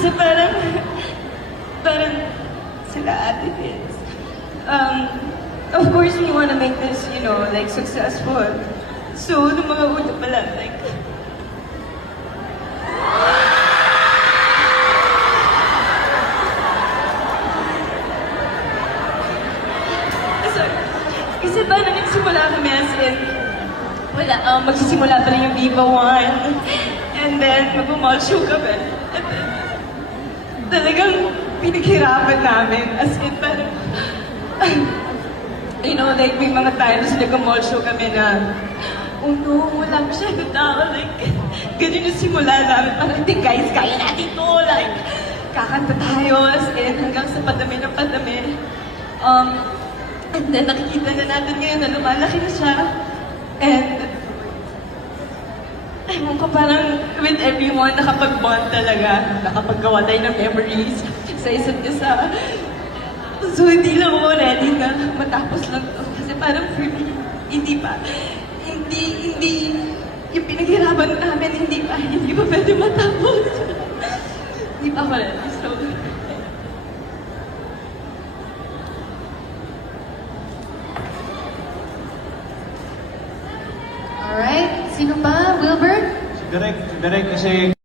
Kasi parang sila Ate Vince. Of course, we want to make this, like, successful. So, nung mga una pa lang, like, kasi parang nagsimula kami as in, magsisimula pa lang yung Viva One. And then, mag-mall show kami. And then, talagang pinaghirapan namin. As in, parang, like, may mga times nag-mall show kami na, oh no, wala masyado tao. Like, ganyan yung simula namin. Parang, hindi guys, kaya natin to. Like, kakanta tayo. As in, hanggang sa padami ng padami. And then, nakikita na natin ngayon na lumalaki na siya. And, ewan ko, parang with everyone, nakapag-bond talaga. Nakapaggawa tayo ng memories sa isa't isa. So, hindi lang ako ready na matapos lang to. Kasi parang for me, hindi yung pinaghirapan namin, hindi pa pwede matapos. Hindi pa ako ready. So, Alright, sino pa? Wilbur? Si Direk kasi